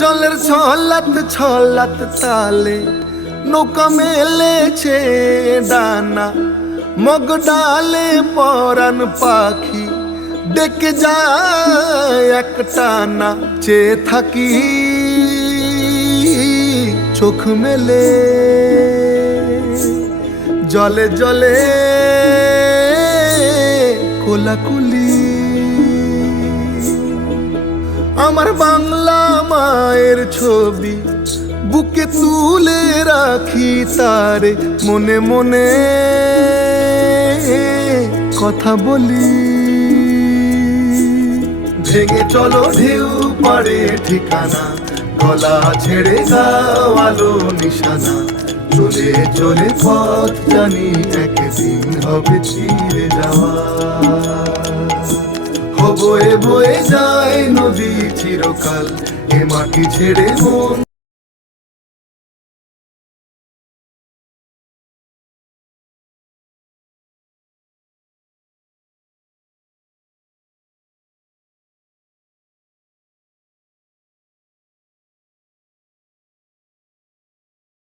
জলের ছলাত ছলাত তালে নৌকা মেলেছে ডানা। মগ ডালে পরান পাখি ডেকে যায় এক টানা চেয়ে থাকি, চোখ মেলে। জলে জলে কোলাকুলি আমার বাংলা মায়ের ছবি, বুকে তুলে রাখি তারে মনে মনে। কথা বলি। ভেঙে চলো ঢেউ পরে ঠিকানা, গলা ছেড়ে গাওয়ালো নিশানা। চলে চলে পথ জানি একদিন হবে চিরে যাওয়া। বয়ে বয়ে যায় নদী চিরকাল মাটি ছেড়ে মন